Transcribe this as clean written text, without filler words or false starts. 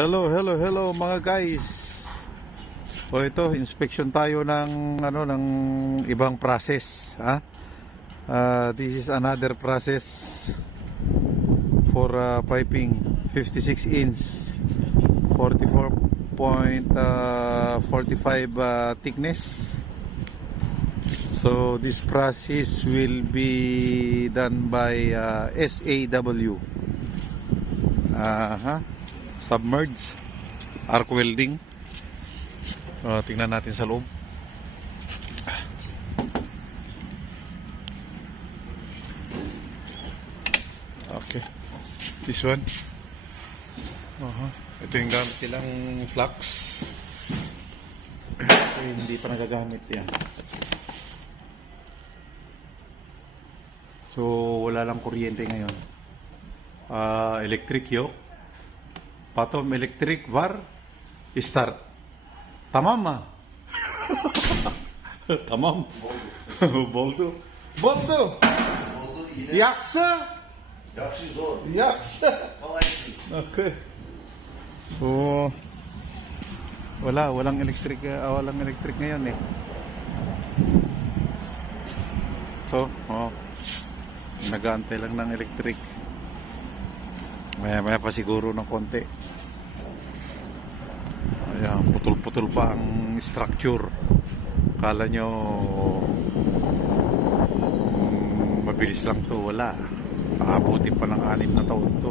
Hello mga guys. O ito, inspection tayo ng ng ibang process, ha? This is another process for piping 56 inch 44.45 thickness. So this process will be done by SAW. Submerged arc welding. Tingnan natin sa loob. Okay, this one. Ito yung gamit nilang flux. Ito yung hindi pa nagagamit yan. So wala lang kuryente ngayon. Electric yoke. Patom electric var start. Tamam. Tamam. Boldu. Yaksa. Yaksa. Okay. So walang electric ngayon eh. So, nag-aantay lang ng electric. Maya pa siguro ng konti. Ayan, putol-putol pa ang structure. Kala nyo mabilis lang to, wala. Aabutin pa ng 6 na taon to.